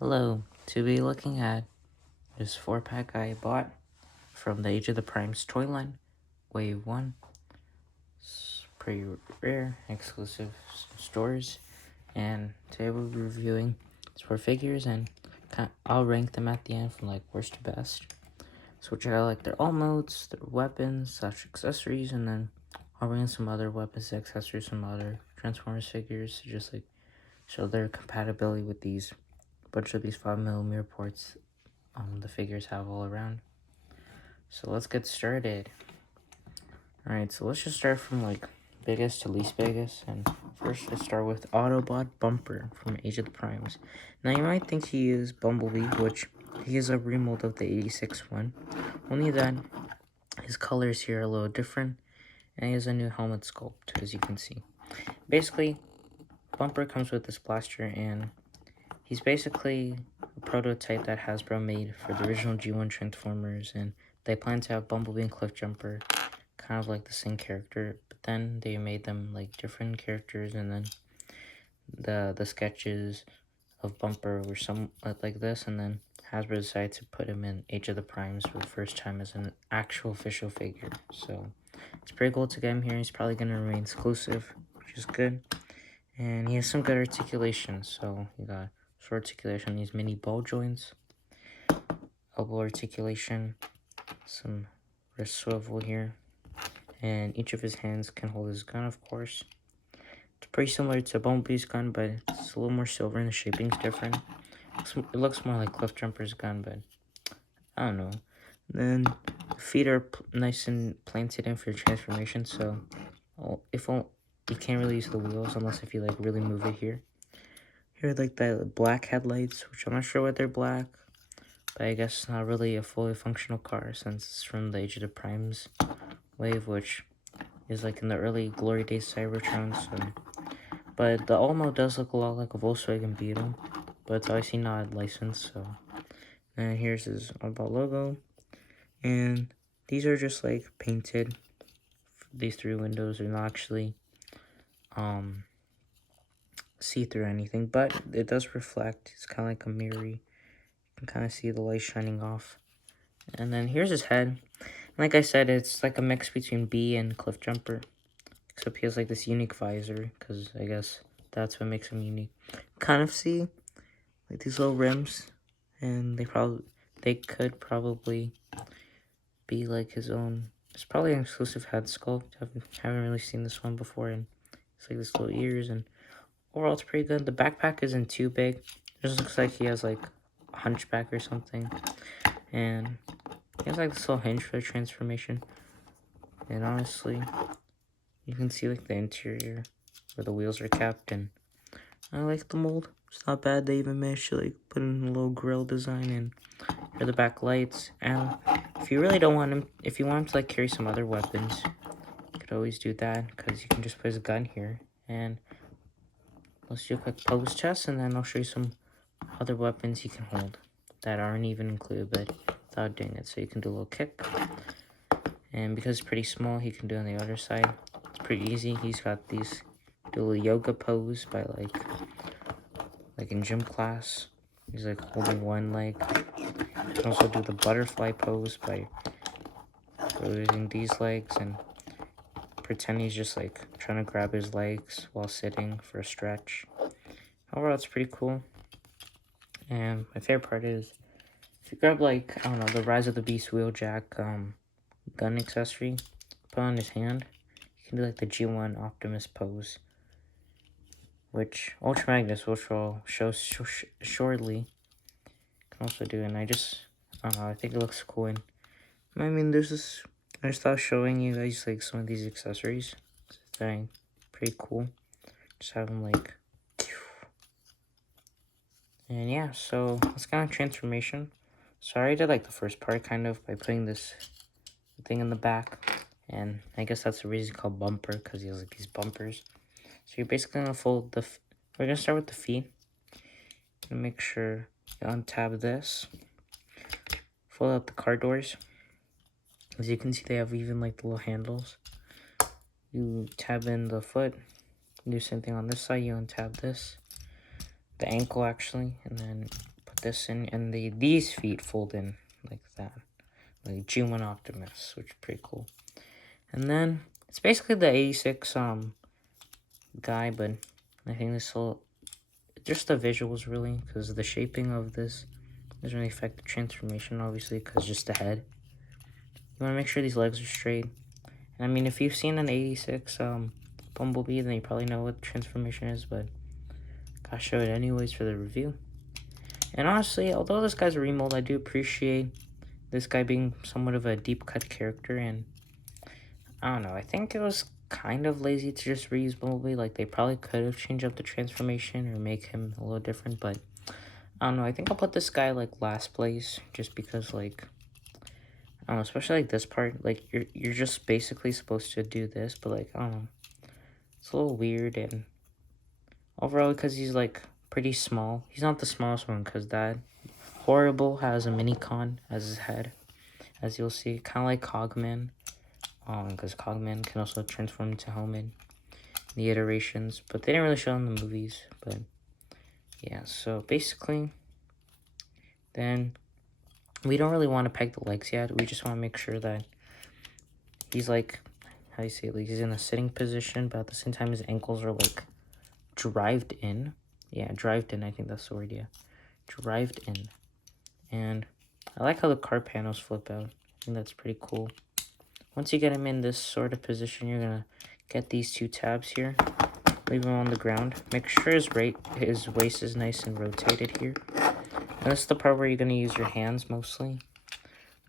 Hello, to be looking at this 4-pack I bought from the Age of the Primes toy line, Wave 1. It's pretty rare, exclusive stores, and today we'll be reviewing its 4 figures, and I'll rank them at the end from like worst to best. So we'll check out like their all modes, their weapons, / accessories, and then I'll bring in some other weapons, accessories, some other Transformers figures to just like show their compatibility with these bunch of these 5mm ports the figures have all around. So let's get started. Alright, so let's just start from like biggest to least biggest. And first let's start with Autobot Bumper from Age of the Primes. Now you might think he is Bumblebee, which he is a remold of the 86 one. Only that his colors here are a little different, and he has a new helmet sculpt, as you can see. Basically, Bumper comes with this blaster, and he's basically a prototype that Hasbro made for the original G1 Transformers, and they plan to have Bumblebee and Cliffjumper kind of like the same character, but then they made them like different characters, and then the sketches of Bumper were somewhat like this, and then Hasbro decided to put him in Age of the Primes for the first time as an actual official figure. So it's pretty cool to get him here. He's probably going to remain exclusive, which is good. And he has some good articulation. So you got short articulation, these mini ball joints, elbow articulation, some wrist swivel here, and each of his hands can hold his gun, of course. It's pretty similar to Bumblebee's gun, but it's a little more silver and the shaping's different. It looks more like Cliffjumper's gun, but I don't know. Then the feet are nice and planted in for transformation, so you can't really use the wheels unless if you like really move it here. Here are like the black headlights, which I'm not sure why they're black, but I guess it's not really a fully functional car since it's from the Age of the Primes wave, which is like in the early glory days Cybertron. So, but the Almo does look a lot like a Volkswagen Beetle, but it's obviously not licensed. So, and here's his Autobot logo, and these are just like painted. These 3 windows are not actually see through anything, but it does reflect. It's kind of like a mirror. You can kind of see the light shining off. And then here's his head. Like I said, it's like a mix between Bee and Cliffjumper, except he has like this unique visor, because I guess that's what makes him unique. Kind of see like these little rims, and they could probably be like his own. It's probably an exclusive head sculpt. Haven't really seen this one before, and it's like this little ears, and overall it's pretty good. The backpack isn't too big. It just looks like he has like a hunchback or something, and he has like this little hinge for the transformation. And honestly, you can see like the interior where the wheels are kept, and I like the mold. It's not bad. They even managed to like put in a little grill design and for the back lights. And if you really don't want him, if you want him to like carry some other weapons, you could always do that, because you can just put his gun here. And let's do a quick pose test, and then I'll show you some other weapons he can hold that aren't even included, but without doing it. So you can do a little kick, and because it's pretty small, he can do it on the other side. It's pretty easy. He's got these do a little yoga pose by like in gym class. He's like holding one leg. You can also do the butterfly pose by using these legs and pretend he's just like trying to grab his legs while sitting for a stretch. Overall, it's pretty cool. And my favorite part is if you grab like, I don't know, the Rise of the Beast Wheeljack gun accessory, put on his hand, you can do like the G1 Optimus pose, which Ultra Magnus, which will show shortly, can also do. And I don't know, I think it looks cool. And I mean, I just thought showing you guys like some of these accessories. It's pretty cool. Just have them like, and yeah, so let's go on transformation. So I already did like the first part kind of by putting this thing in the back, and I guess that's the reason called bumper, because he has like these bumpers. So you're basically gonna fold we're gonna start with the feet, and make sure you untab this, fold out the car doors. As you can see, they have even like the little handles. You tab in the foot, do the same thing on this side. You untab this, the ankle actually, and then put this in, and these feet fold in like that, like G1 Optimus, which is pretty cool. And then it's basically the 86 guy, but I think this will just the visuals really, because the shaping of this doesn't really affect the transformation, obviously, because just the head. You want to make sure these legs are straight. And I mean, if you've seen an 86 Bumblebee, then you probably know what the transformation is, but gotta show it anyways for the review. And honestly, although this guy's a remold, I do appreciate this guy being somewhat of a deep cut character, and I don't know, I think it was kind of lazy to just reuse Bumblebee. Like, they probably could have changed up the transformation or make him a little different, but I don't know, I think I'll put this guy like last place, just because like, I don't know, especially like this part, like you're just basically supposed to do this, but like, I don't know, it's a little weird. And overall, because he's like pretty small, he's not the smallest one, because that Horrible has a Minicon as his head, as you'll see, kind of like Cogman, because Cogman can also transform into Helmet, the iterations, but they didn't really show in the movies. But yeah, so basically, then we don't really want to peg the legs yet. We just want to make sure that he's like, how do you say it, like he's in a sitting position, but at the same time his ankles are like drived in. Yeah, drived in, I think that's the word. Yeah, drived in. And I like how the car panels flip out. I think that's pretty cool. Once you get him in this sort of position, you're gonna get these two tabs here, leave him on the ground, make sure his waist is nice and rotated here. And this is the part where you're gonna use your hands mostly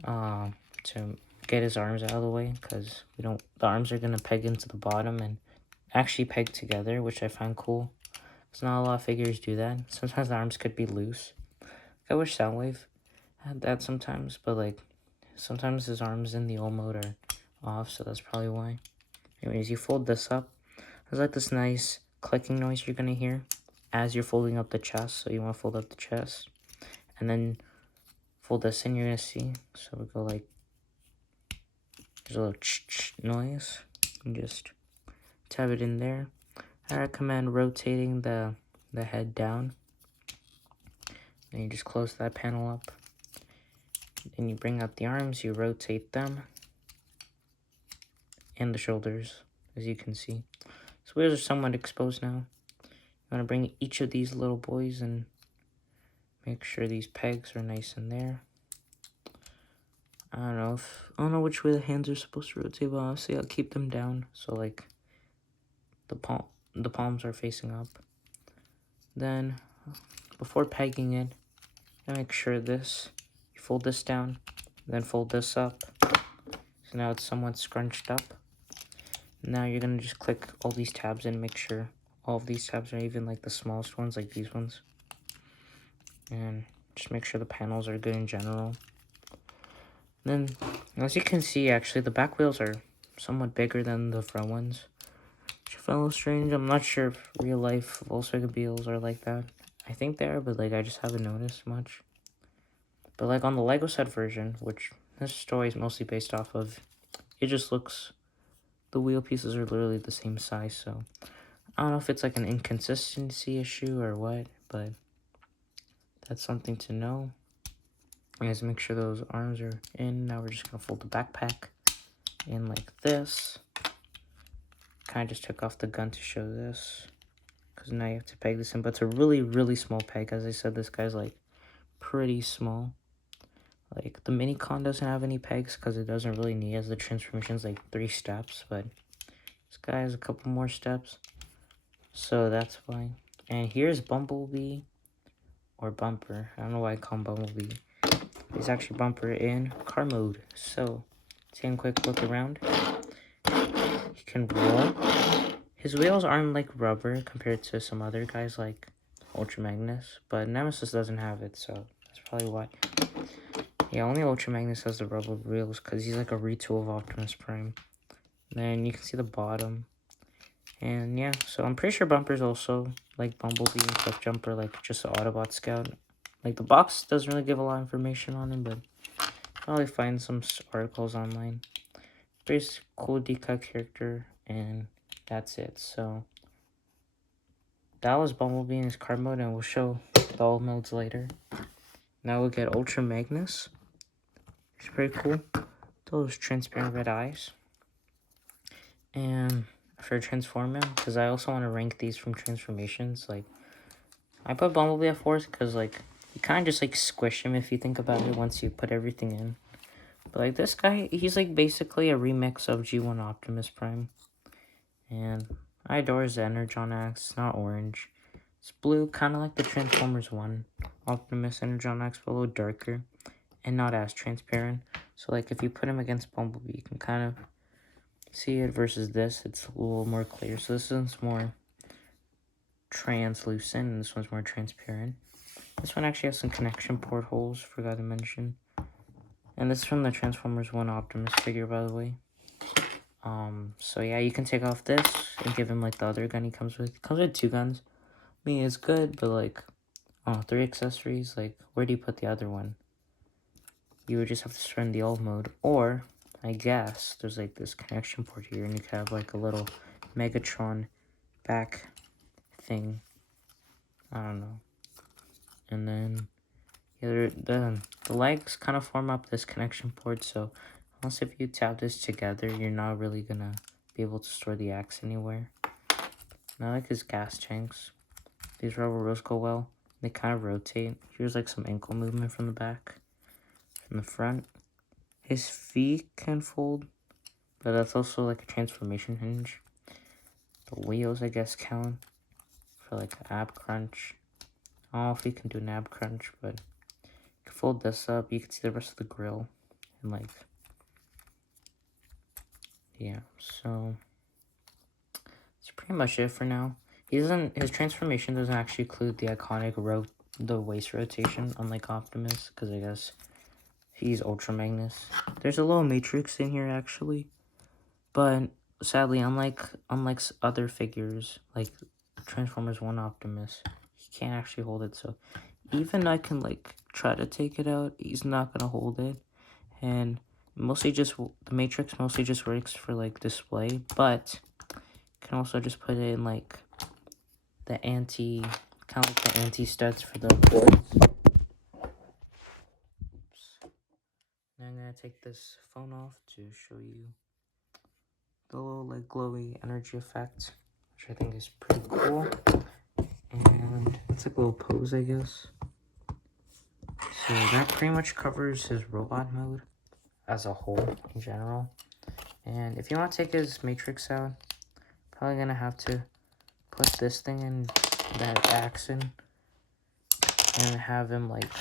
to get his arms out of the way, because the arms are gonna peg into the bottom and actually peg together, which I find cool, because not a lot of figures do that. Sometimes the arms could be loose. I wish Soundwave had that sometimes, but like sometimes his arms in the old mode are off, so that's probably why. Anyways, you fold this up. There's like this nice clicking noise you're gonna hear as you're folding up the chest, so you want to fold up the chest, and then fold this in, you're gonna see. So we go like, there's a little ch-ch noise, and just tab it in there. I recommend rotating the head down. Then you just close that panel up. Then you bring up the arms, you rotate them, and the shoulders, as you can see. So wheels are somewhat exposed now. You want to bring each of these little boys and make sure these pegs are nice in there. I don't know which way the hands are supposed to rotate, but honestly, I'll keep them down so like the palms are facing up. Then before pegging it, you make sure you fold this down, then fold this up. So now it's somewhat scrunched up. Now you're gonna just click all these tabs and make sure all of these tabs are even, like the smallest ones, like these ones. And just make sure the panels are good in general. Then, as you can see, actually, the back wheels are somewhat bigger than the front ones, which I found a little strange. I'm not sure if real life Volkswagen Beetles are like that. I think they are, but like I just haven't noticed much. But like on the Lego set version, which this story is mostly based off of, it just looks, the wheel pieces are literally the same size. So I don't know if it's like an inconsistency issue or what, but that's something to know. Guys, make sure those arms are in. Now we're just gonna fold the backpack in like this. Kind of just took off the gun to show this, because now you have to peg this in, but it's a really, really small peg. As I said, this guy's like pretty small. Like the Minicon doesn't have any pegs because it doesn't really need, as the transformation's like 3 steps, but this guy has a couple more steps, so that's why. And here's Bumblebee, or Bumper. I don't know why I call him Bumblebee. It's actually Bumper in car mode. So take a quick look around. He can roll. His wheels aren't like rubber compared to some other guys like Ultra Magnus, but Nemesis doesn't have it, so that's probably why. Yeah, only Ultra Magnus has the rubber wheels because he's like a retool of Optimus Prime. Then you can see the bottom. And yeah, so I'm pretty sure Bumper's also like Bumblebee and Cliff Jumper, like just an Autobot Scout. Like the box doesn't really give a lot of information on him, but probably find some articles online. Pretty cool decut character, and that's it. So that was Bumblebee in his car mode, and we'll show the old modes later. Now we'll get Ultra Magnus. It's pretty cool. Those transparent red eyes. And for transform him, because I also want to rank these from transformations. Like, I put Bumblebee at 4th because, like, you kind of just, like, squish him if you think about it once you put everything in. But, like, this guy, he's, like, basically a remix of G1 Optimus Prime. And I adore his Energon X. It's not orange. It's blue, kind of like the Transformers 1 Optimus Energon X, but a little darker. And not as transparent. So, like, if you put him against Bumblebee, you can kind of see it versus this. It's a little more clear. So this one's more translucent, and this one's more transparent. This one actually has some connection portholes, forgot to mention. And this is from the Transformers 1 Optimus figure, by the way. So yeah, you can take off this and give him, like, the other gun he comes with. He comes with 2 guns. I mean, it's good, but, like, 3 accessories. Like, where do you put the other one? You would just have to turn the old mode, or I guess there's like this connection port here, and you can have like a little Megatron back thing. I don't know. And then yeah, the legs kind of form up this connection port, so unless if you tap this together, you're not really gonna be able to store the axe anywhere. And I like his gas tanks. These rubber wheels go well. They kind of rotate. Here's like some ankle movement from the back. From the front. His feet can fold, but that's also like a transformation hinge. The wheels, I guess, count for like an ab crunch. I don't know if you can do an ab crunch, but you can fold this up. You can see the rest of the grill. And like, yeah, so that's pretty much it for now. His transformation doesn't actually include the iconic the waist rotation, unlike Optimus, because I guess he's Ultra Magnus. There's a little Matrix in here actually, but sadly, unlike other figures like Transformers 1 Optimus, he can't actually hold it. So even I can like try to take it out, he's not gonna hold it. And mostly just the Matrix mostly just works for like display, but you can also just put it in like the kind of like the anti studs for the boards. Oops. Now I'm gonna take this phone off to show you the little like glowy energy effect, which I think is pretty cool. And it's like a little pose, I guess. So that pretty much covers his robot mode as a whole in general. And if you want to take his Matrix out, probably gonna have to put this thing in that axe in and have him like,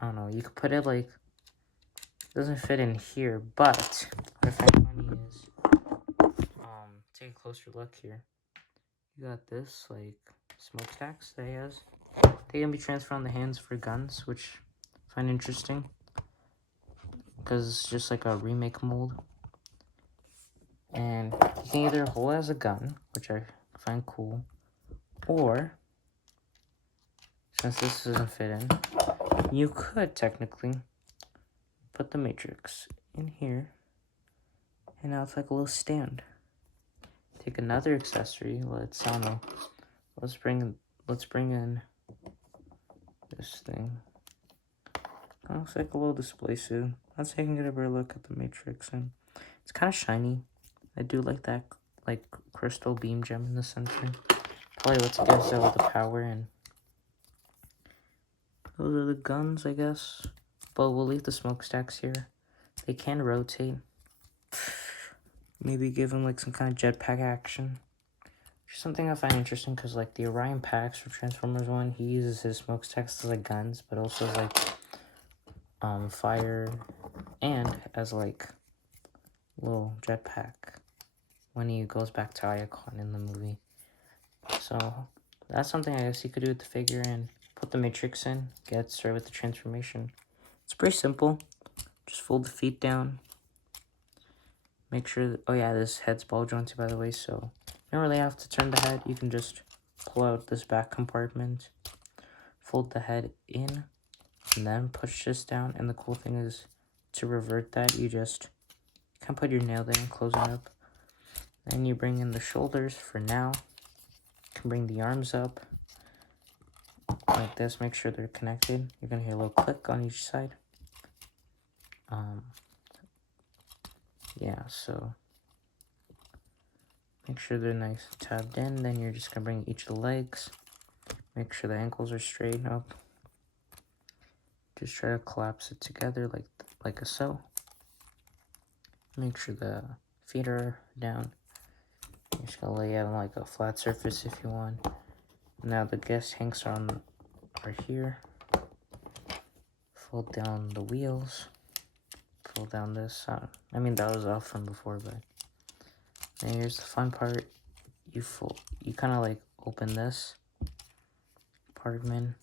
I don't know, you could put it like, it doesn't fit in here, but what I find funny is, take a closer look here. You got this like smokestacks that he has. They can be transferred on the hands for guns, which I find interesting because it's just like a remake mold. And you can either hold it as a gun, which I find cool, or since this doesn't fit in, you could technically put the Matrix in here, and now it's like a little stand. Take another accessory. Let's bring in this thing. Looks like a little display suit. Let's take a better look at the Matrix, and it's kind of shiny. I do like that like crystal beam gem in the center. Probably what gives it all the power, and those are the guns, I guess. But we'll leave the smokestacks here. They can rotate. Maybe give them like some kind of jetpack action. Something I find interesting because like the Orion Pax for Transformers 1, he uses his smokestacks as like guns, but also as like fire and as like little jetpack when he goes back to Iacon in the movie. So that's something I guess you could do with the figure and put the Matrix in, get started with the transformation. It's pretty simple. Just fold the feet down. Make sure that, oh yeah, this head's ball jointed by the way, so you don't really have to turn the head. You can just pull out this back compartment, fold the head in, and then push this down. And the cool thing is, to revert that, you just can put your nail there and close it up. Then you bring in the shoulders for now. You can bring the arms up. like this. Make sure they're connected. You're gonna hear a little click on each side. Yeah, so make sure they're nice and tabbed in. Then you're just gonna bring each of the legs. Make sure the ankles are straight up. Just try to collapse it together like so. Make sure the feet are down. You're just gonna lay it on like a flat surface if you want. Now the guest hanks are here. Fold down the wheels. Fold down this. I mean that was off from before, but now here's the fun part. You kind of like open this compartment,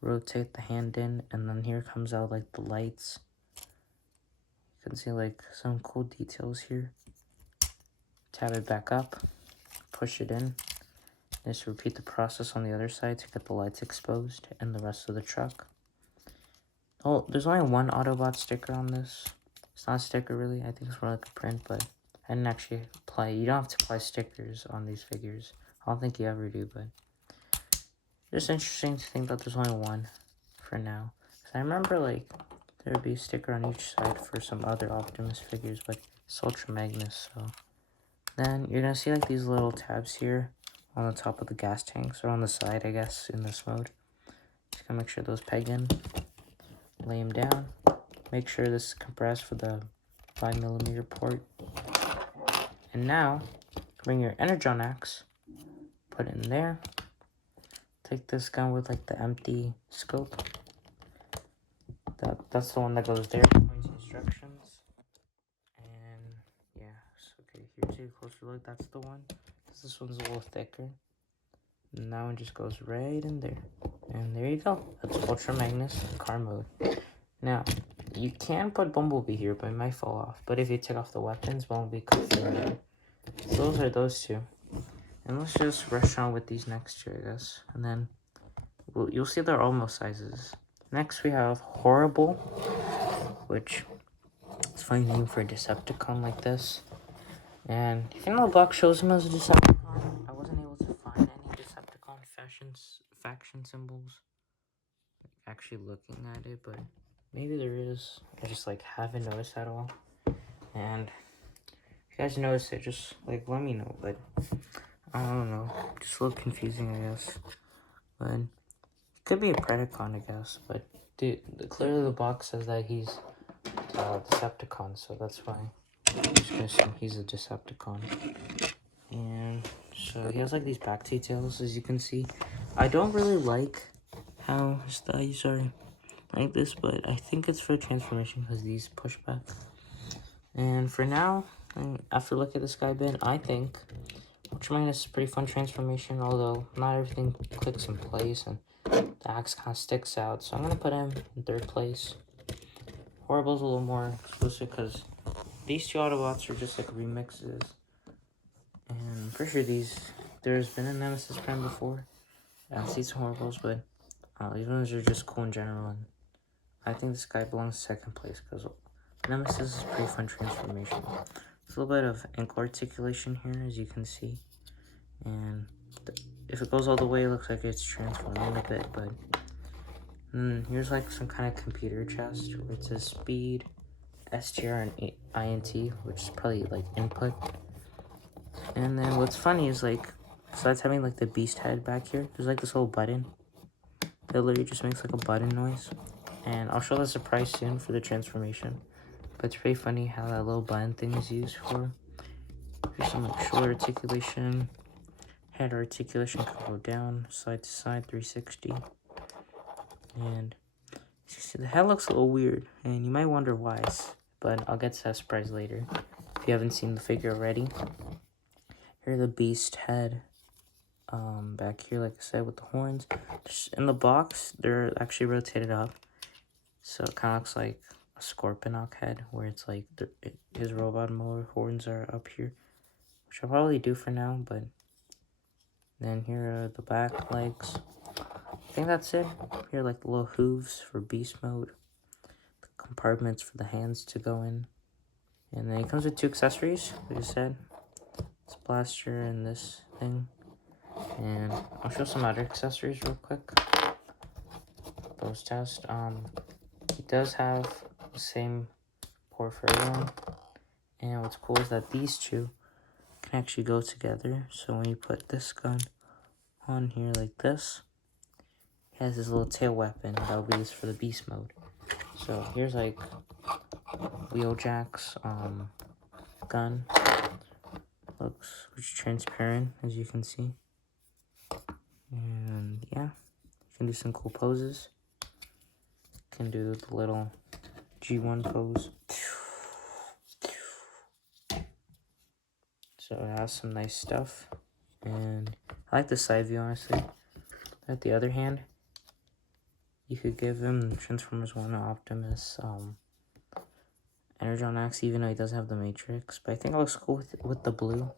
rotate the hand in, and then here comes out like the lights. You can see like some cool details here. Tab it back up, push it in. Just repeat the process on the other side to get the lights exposed and the rest of the truck. Oh, there's only one Autobot sticker on this. It's not a sticker really, I think it's more like a print, but I didn't actually apply. You don't have to apply stickers on these figures. I don't think you ever do, but just interesting to think that there's only one for now. I remember like there would be a sticker on each side for some other Optimus figures, but it's Ultra Magnus, so. Then you're gonna see like these little tabs here on the top of the gas tanks, or on the side, I guess, in this mode. Just gonna make sure those peg in. Lay them down. Make sure this is compressed for the 5mm port. And now, bring your Energon axe, put it in there. Take this gun with like the empty scope. That's the one that goes there. Points instructions. And yeah, so, okay, here, take a closer look. That's the one. This one's a little thicker. And that one just goes right in there. And there you go. That's Ultra Magnus car mode. Now, you can put Bumblebee here, but it might fall off. But if you take off the weapons, Bumblebee could fit in there. So those are those two. And let's just rush on with these next two, I guess. And then you'll see they're almost sizes. Next we have Horrible, which is a funny name for a Decepticon like this. And even though the box shows him as a Decepticon, I wasn't able to find any Decepticon faction symbols. Actually looking at it, but maybe there is. I just like haven't noticed at all. And if you guys notice it, just like let me know. But I don't know, just a little confusing, I guess. But it could be a Predacon, I guess. But dude, clearly the box says that he's a Decepticon, so that's why I'm just gonna assume he's a Decepticon. And so he has like these back details, as you can see. I don't really like how his thighs are like this, but I think it's for transformation because these push back. And for now, after looking at this guy a bit, I think Ultra Magnus is a pretty fun transformation, although not everything clicks in place and the axe kind of sticks out. So I'm going to put him in third place. Horrible's a little more exclusive because these two Autobots are just like remixes. And I'm pretty sure there's been a Nemesis Prime before. I've seen some Horribles, but these ones are just cool in general. And I think this guy belongs second place because Nemesis is a pretty fun transformation. There's a little bit of ankle articulation here, as you can see. And if it goes all the way, it looks like it's transforming a bit, but here's like some kind of computer chest where it says speed, STR, and INT, which is probably like input. And then what's funny is like, besides having like the beast head back here, there's like this little button that literally just makes like a button noise. And I'll show the surprise soon for the transformation. But it's pretty funny how that little button thing is used for. Here's some like shoulder articulation. Head articulation can go down, side to side, 360. And see, the head looks a little weird, and you might wonder why, but I'll get to that surprise later if you haven't seen the figure already. Here's the beast head back here, like I said, with the horns. Just in the box, they're actually rotated up, so it kind of looks like a Scorponok head, where it's like his robot motor horns are up here, which I'll probably do for now. But then here are the back legs. I think that's it. Here are like the little hooves for beast mode, the compartments for the hands to go in, and then it comes with two accessories, like I said. This blaster and this thing. And I'll show some other accessories real quick. those tests. It does have the same port for everyone. And what's cool is that these two can actually go together. So when you put this gun on here like this, it has this little tail weapon that'll be used for the beast mode. So here's like Wheeljack's gun. Looks transparent, as you can see. And yeah, you can do some cool poses. You can do the little G1 pose. So it has some nice stuff. And I like the side view, honestly. At the other hand, you could give him Transformers 1 Optimus Energon Axe, even though he doesn't have the Matrix. But I think it looks cool with the blue.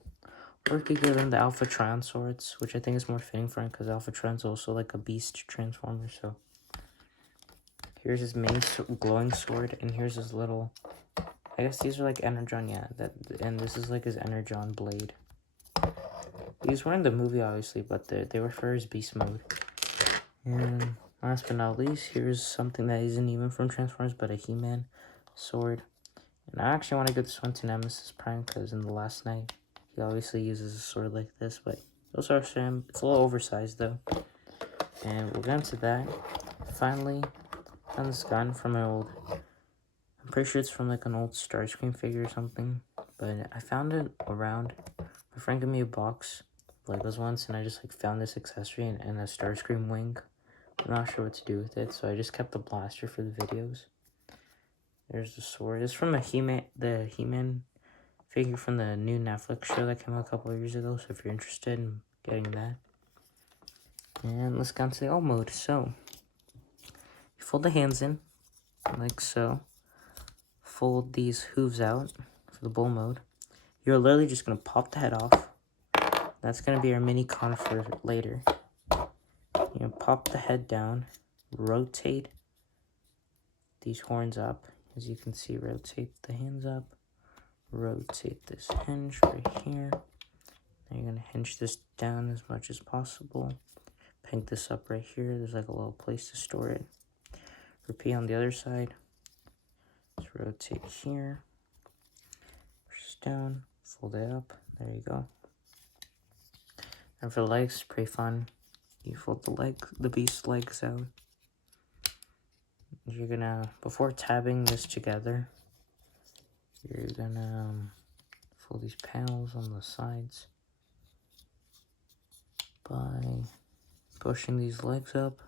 Or you could give him the Alpha Trion swords, which I think is more fitting for him because Alpha Trion's also like a beast transformer. So here's his main glowing sword, and here's his little. I guess these are like Energon, yeah. And this is like his Energon blade. These were in the movie, obviously, but they were for his beast mode. And last but not least, here's something that isn't even from Transformers, but a He-Man sword. And I actually want to give this one to Nemesis Prime because in the last night, he obviously uses a sword like this, but those are for him. It's a little oversized though. And we'll get into that. Finally, found this gun from an old, I'm pretty sure it's from like an old Starscream figure or something, but I found it around. My friend gave me a box like this once, and I just like found this accessory and a Starscream wing. I'm not sure what to do with it, so I just kept the blaster for the videos. There's the sword. It's from the He-Man figure from the new Netflix show that came out a couple of years ago, so if you're interested in getting that. And let's go into the all mode. So, you fold the hands in, like so. Fold these hooves out for the bull mode. You're literally just going to pop the head off. That's going to be our mini con for later. You're going to pop the head down, rotate these horns up. As you can see, rotate the hands up. Rotate this hinge right here. Now you're going to hinge this down as much as possible. Peg this up right here. There's like a little place to store it. Repeat on the other side. Let's rotate here. Push down. Fold it up. There you go. And for the legs, pretty fun. You fold the beast legs out. You're gonna, before tabbing this together, you're gonna fold these panels on the sides by pushing these legs up.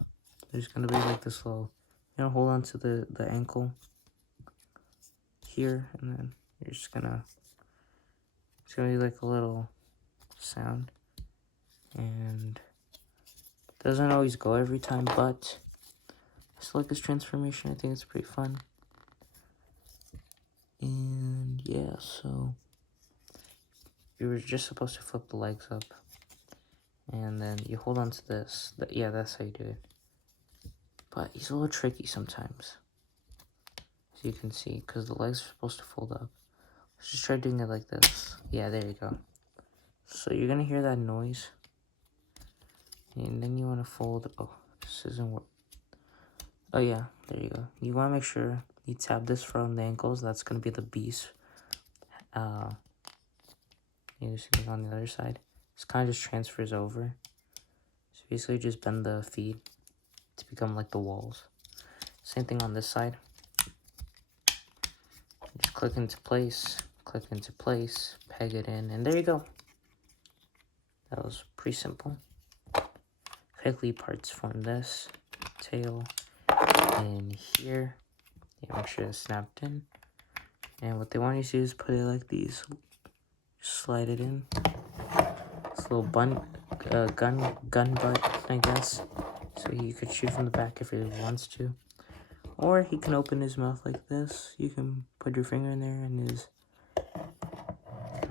There's gonna be like this little, hold on to the ankle here, and then you're just gonna, it's gonna be like a little sound, and it doesn't always go every time, but I still like this transformation. I think it's pretty fun. And yeah, so you were just supposed to flip the legs up, and then you hold on to this. Yeah, that's how you do it. But he's a little tricky sometimes, as you can see, because the legs are supposed to fold up. Let's just try doing it like this. Yeah, there you go. So you're gonna hear that noise, and then you want to fold. Oh, this isn't what. Oh yeah, there you go. You want to make sure you tab this from the ankles. That's gonna be the beast. You see on the other side. This kind of just transfers over. So basically, just bend the feet to become like the walls. Same thing on this side. Just click into place, peg it in, and there you go. That was pretty simple. Quickly parts form this tail in here. Yeah, make sure it's snapped in. And what they want you to do is put it like these. Just slide it in. This little gun butt, I guess. So he could shoot from the back if he wants to. Or he can open his mouth like this. You can put your finger in there and his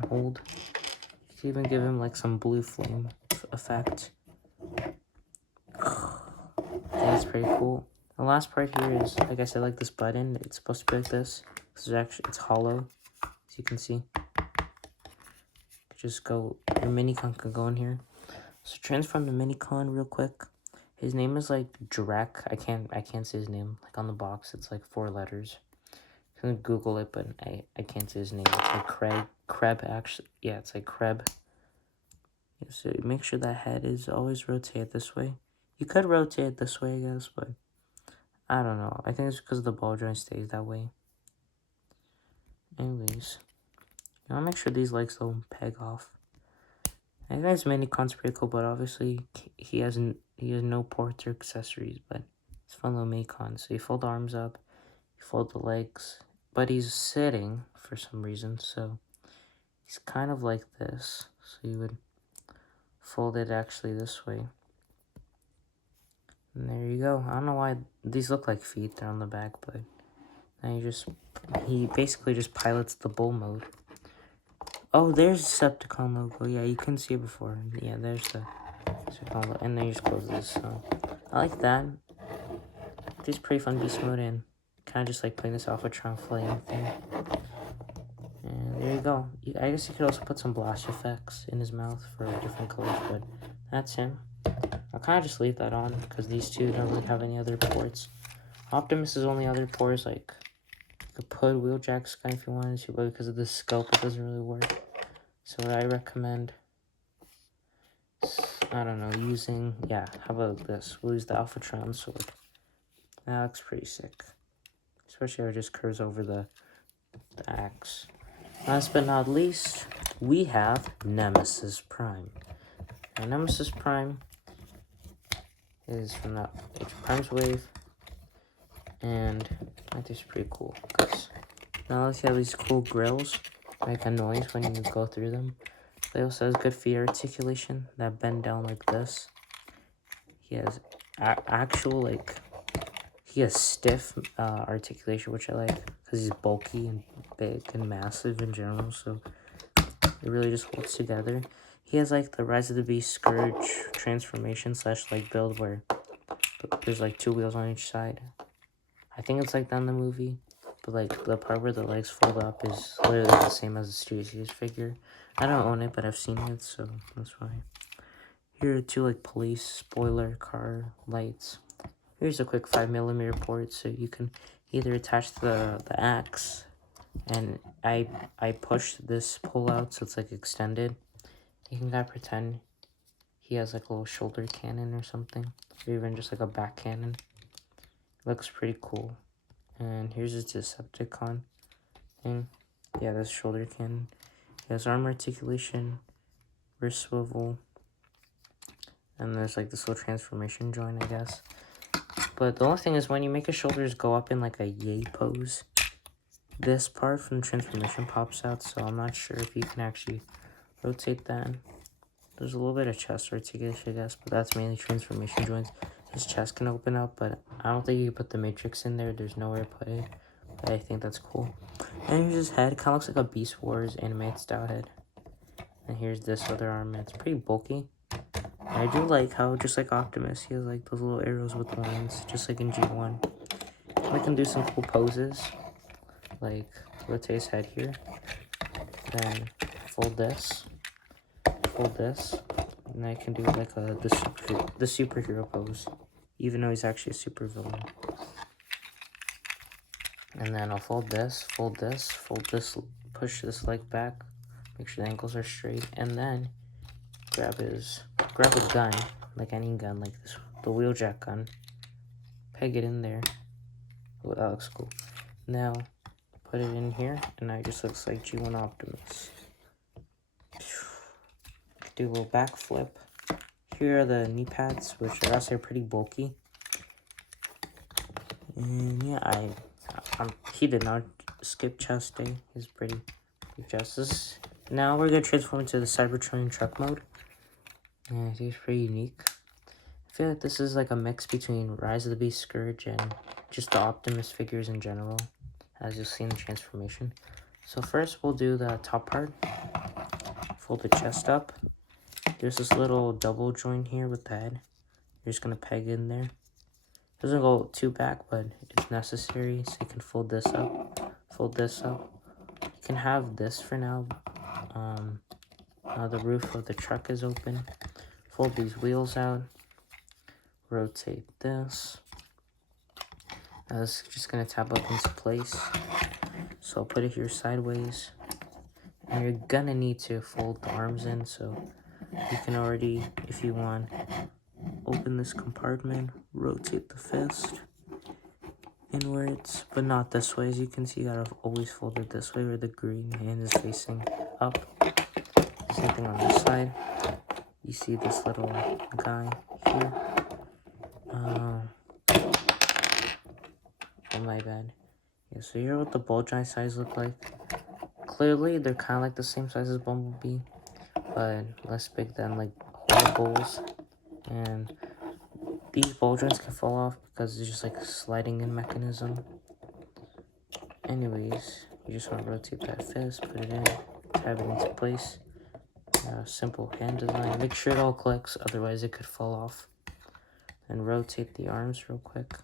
hold. You can even give him like some blue flame effect. That's pretty cool. The last part here is, like I said, like this button. It's supposed to be like this. This is actually, it's hollow, as you can see. Just go, your Minicon can go in here. So transform the Minicon real quick. His name is like Drek. I can't say his name. Like on the box, it's like 4 letters. I'm gonna Google it, but I can't say his name. It's like Kreb actually. Yeah, it's like Kreb. So make sure that head is always rotated this way. You could rotate it this way, I guess, but I don't know. I think it's because the ball joint stays that way. Anyways, I'll make sure these legs don't peg off. That guy's mini-con's pretty cool, but obviously he has no ports or accessories, but it's fun little mini-con. So you fold the arms up, you fold the legs, but he's sitting for some reason, so he's kind of like this. So you would fold it actually this way. And there you go. I don't know why these look like feet. They're on the back, but now he basically just pilots the bull mode. Oh, there's the Decepticon logo. Yeah, you couldn't see it before. Yeah, there's the Decepticon logo. And then you just close this. So I like that. This is pretty fun beast mode and kind of just like playing this Alphatron flame thing. And there you go. I guess you could also put some blast effects in his mouth for different colors, but that's him. I'll kind of just leave that on because these two don't really have any other ports. Optimus's only other port is like you could put Wheeljack Sky if you wanted to, but because of the scope, it doesn't really work. So what I recommend, I don't know, how about this? We'll use the Alphatron sword. That looks pretty sick. Especially how it just curves over the axe. Last but not least, we have Nemesis Prime. Now, Nemesis Prime is from the Age of Prime's wave. And I think it's pretty cool. Because not only have these cool grills, make a noise when you go through them. They also has good feet articulation that bend down like this. He has he has stiff articulation, which I like because he's bulky and big and massive in general. So it really just holds together. He has like the Rise of the Beast Scourge transformation / like build where there's like 2 wheels on each side. I think it's like that in the movie. But like the part where the legs fold up is literally the same as the Street Series figure. I don't own it, but I've seen it, so that's why. Here are 2 like police spoiler car lights. Here's a quick 5mm port, so you can either attach the axe, and I push this pull out so it's like extended. You can kind of pretend he has like a little shoulder cannon or something, or even just like a back cannon. Looks pretty cool. And here's his Decepticon thing. Yeah, this shoulder cannon. He has arm articulation, wrist swivel, and there's like this little transformation joint, I guess. But the only thing is when you make his shoulders go up in like a yay pose, this part from the transformation pops out, so I'm not sure if you can actually rotate that. There's a little bit of chest articulation, I guess, but that's mainly transformation joints. His chest can open up, but I don't think you can put the Matrix in there. There's nowhere to put it, but I think that's cool. And here's his head. Kind of looks like a Beast Wars animated style head. And here's this other arm. It's pretty bulky. I do like how, just like Optimus, he has like those little arrows with lines, just like in G1. We can do some cool poses, like rotate his head here, then fold this, and I can do like the superhero pose, even though he's actually a super villain. And then I'll fold this, push this leg back, make sure the ankles are straight, and then grab a gun, like any gun, like this, the Wheeljack gun, peg it in there. Oh, that looks cool. Now, put it in here, and now it just looks like G1 Optimus. Do a little backflip. Here are the knee pads, which are also pretty bulky. And yeah, he did not skip chest day. He's pretty justice. Now we're gonna transform into the Cybertron truck mode. Yeah, he's pretty unique. I feel like this is like a mix between Rise of the Beast Scourge and just the Optimus figures in general, as you'll see in the transformation. So first we'll do the top part. Fold the chest up. There's this little double joint here with the head. You're just gonna peg in there. Doesn't go too back, but it's necessary, so you can fold this up. You can have this for now. The roof of the truck is open. Fold these wheels out. rotate this. Now this is just gonna tab up into place. So I'll put it here sideways. And you're gonna need to fold the arms in, so you can already, if you want, open this compartment, rotate the fist inwards, but not this way. As you can see, you gotta always fold it this way where the green hand is facing up. Same thing on this side. You see this little guy here. Oh, my bad. Yeah, so here what the ball joint size look like. Clearly, they're kind of like the same size as Bumblebee, but less big than like whole balls. And these ball joints can fall off because it's just like a sliding in mechanism. Anyways, you just want to rotate that fist, put it in, tab it into place. Simple hand design. Make sure it all clicks, otherwise it could fall off. And rotate the arms real quick.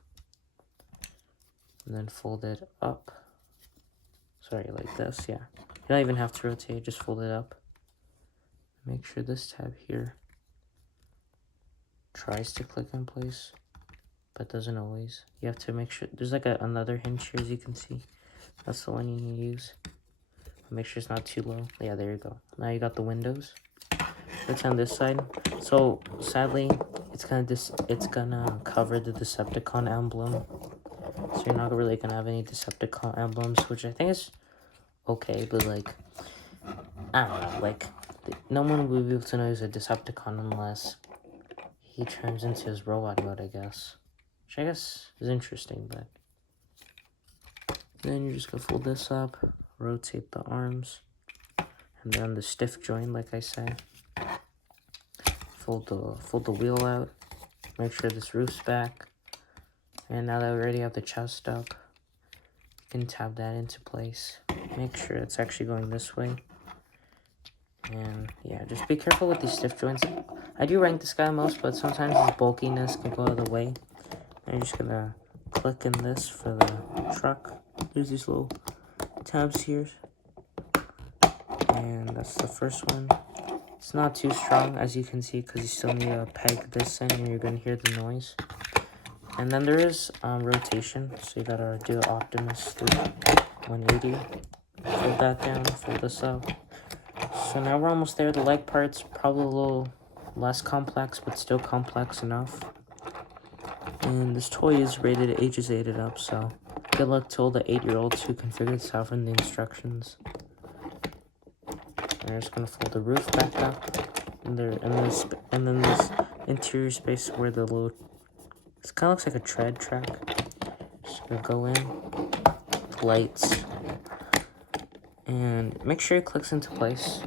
And then fold it up. Sorry, like this, yeah. You don't even have to rotate, just fold it up. Make sure this tab here tries to click in place, but doesn't always. You have to make sure, there's like another hinge here, as you can see. That's the one you need to use. Make sure it's not too low. Yeah, there you go. Now you got the windows. It's on this side. So sadly, it's gonna cover the Decepticon emblem. So you're not really gonna have any Decepticon emblems, which I think is okay, but like, I don't know, like, no one will be able to know he's a Decepticon unless he turns into his robot mode, I guess. Which I guess is interesting, but then you're just gonna fold this up, rotate the arms, and then the stiff joint, like I said. Fold the wheel out, make sure this roof's back. And now that we already have the chest up, you can tab that into place. Make sure it's actually going this way. And yeah, just be careful with these stiff joints. I do rank this guy most, but sometimes his bulkiness can go out of the way. And you're just gonna click in this for the truck. There's these little tabs here. And that's the first one. It's not too strong, as you can see, because you still need to peg this in and you're going to hear the noise. And then there is rotation, so you got to do Optimus 180. Fold that down, fold this up. So now we're almost there. The leg part's probably a little less complex, but still complex enough. And this toy is rated ages 8 and up, so good luck to all the 8-year-olds who can figure this out from the instructions. I'm just gonna fold the roof back up, and then this interior space where the little, this kind of looks like a tread track. Just gonna go in, lights, and make sure it clicks into place.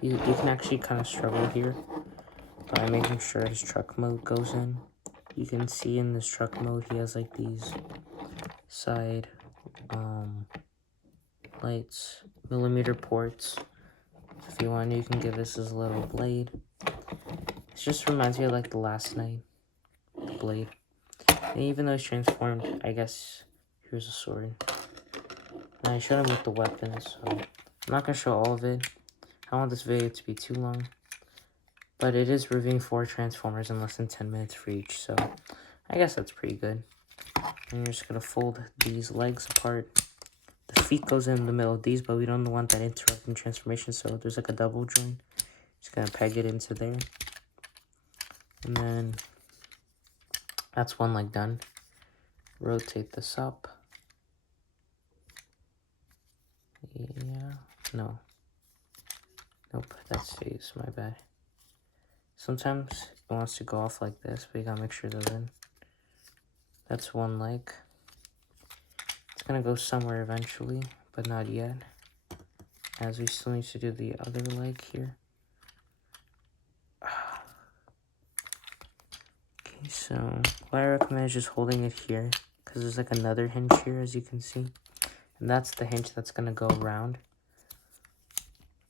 You can actually kind of struggle here by making sure his truck mode goes in. You can see in this truck mode he has like these side lights, millimeter ports. If you want, you can give this as a little blade. It just reminds me of like the Last Knight blade. And even though it's transformed, I guess here's a sword. And I showed him with the weapons, so I'm not gonna show all of it. I don't want this video to be too long, but it is reviewing 4 Transformers in less than 10 minutes for each, so I guess that's pretty good. And you're just gonna fold these legs apart. The feet goes in the middle of these, but we don't want that interrupting transformation, so there's like a double joint. Just gonna peg it into there. And then that's one leg done. Rotate this up. Yeah, no. Nope, that stays, my bad. Sometimes it wants to go off like this, but you gotta make sure it doesn't. That's one leg. It's gonna go somewhere eventually, but not yet, as we still need to do the other leg here. Okay, so what I recommend is just holding it here, because there's like another hinge here, as you can see. And that's the hinge that's gonna go around,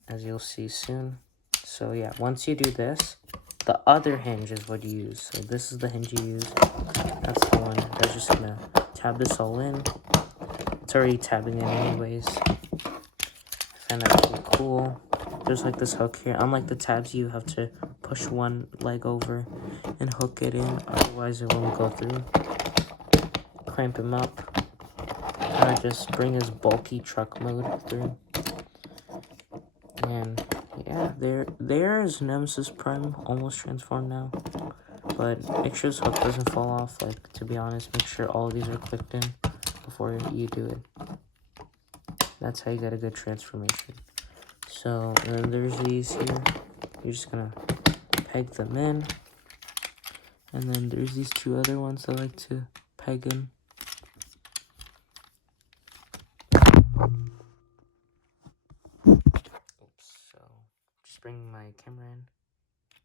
as you'll see soon. So yeah, once you do this, the other hinge is what you use. So this is the hinge you use. That's the one that's just gonna tab this all in. It's already tabbing in anyways. I find that really cool. There's like this hook here. Unlike the tabs, you have to push one leg over. and hook it in, otherwise it won't go through. Clamp him up. Kind of just bring his bulky truck mode through. And yeah, there's Nemesis Prime almost transformed now. But make sure this hook doesn't fall off. Like, to be honest, make sure all of these are clicked in before you do it. That's how you get a good transformation. So then there's these here. You're just gonna peg them in. And then there's these two other ones I like to peg in. Oops, so just bring my camera in.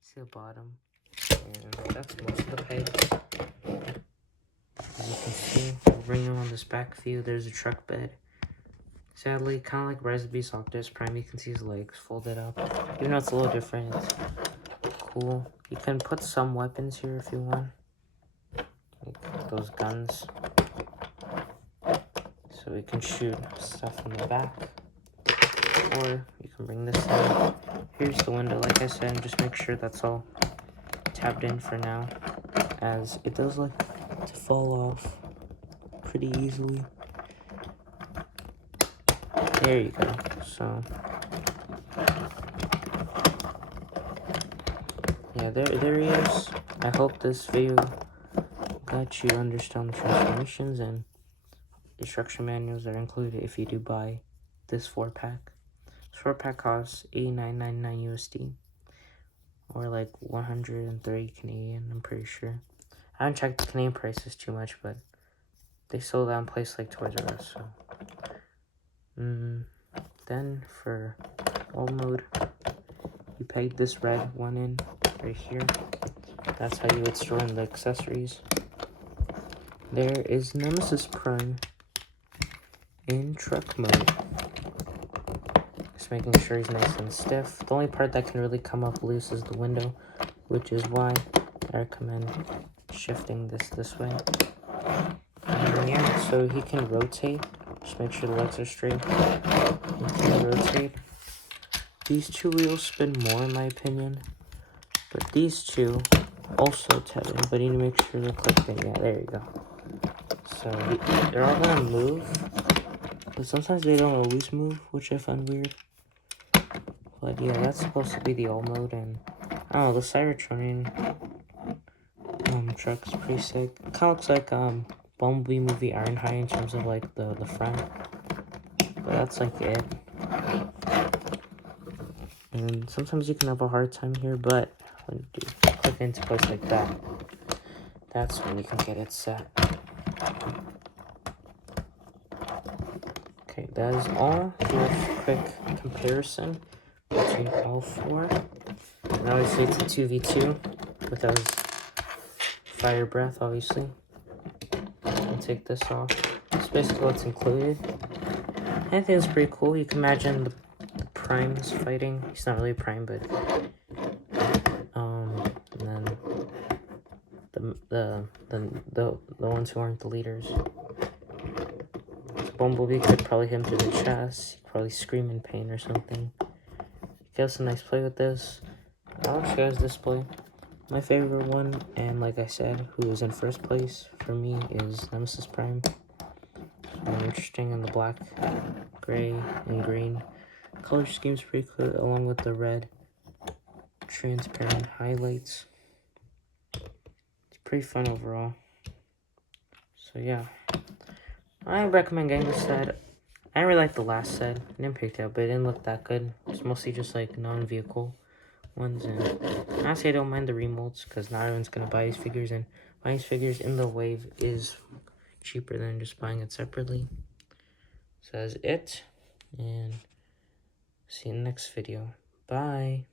See the bottom. And that's most of the pegs. As you can see, we'll bring them on this back view. There's a truck bed. Sadly, kind of like Rise of Beast Optimus Prime, you can see his legs folded up. Even though it's a little different, it's cool. You can put some weapons here if you want. Like those guns. So we can shoot stuff in the back. Or you can bring this in. Here's the window, like I said, just make sure that's all tabbed in for now. As it does like to fall off pretty easily. There you go. So yeah, there he is. I hope this video got you to understand the transformations, and instruction manuals are included if you do buy this 4-pack. This 4-pack costs $89.99 USD, or like 130 Canadian, I'm pretty sure. I haven't checked the Canadian prices too much, but they sold that in places like Toys R Us, so. Then for old mode, you peg this red one in right here. That's how you would store in the accessories. There is Nemesis Prime in truck mode. Just making sure he's nice and stiff. The only part that can really come up loose is the window, which is why I recommend shifting this way. And yeah, so he can rotate. Just make sure the legs are straight. He can rotate. These two wheels spin more in my opinion, but these two also tab in, but you need to make sure they're clicked in. Yeah, there you go. So they're all gonna move, but sometimes they don't always move, which I find weird. But yeah, that's supposed to be the all mode, and I don't know, the Cybertronian truck is pretty sick. It kinda looks like Bumblebee movie Ironhide in terms of like the front, but that's like it. And sometimes you can have a hard time here, but when you click into place like that, that's when you can get it set. Okay, that is all. Here's a quick comparison between all four. And obviously it's a 2v2 with those fire breath, obviously. I'll take this off. That's basically what's included. I think it's pretty cool. You can imagine the Primes fighting. He's not really a Prime, but and then the ones who aren't the leaders. So Bumblebee could probably hit him through the chest. He'd probably scream in pain or something. Get us a nice play with this. I'll show you guys this play. My favorite one, and like I said, who is in first place for me is Nemesis Prime. So interesting in the black, gray, and green. Color scheme's pretty cool, along with the red transparent highlights. It's pretty fun overall. So yeah, I recommend getting this set. I really like the last set. I didn't pick it up, but it didn't look that good. It's mostly just like non-vehicle ones, and honestly I don't mind the remolds because not everyone's gonna buy these figures, and buying these figures in the wave is cheaper than just buying it separately. So that's it, and see you in the next video. Bye.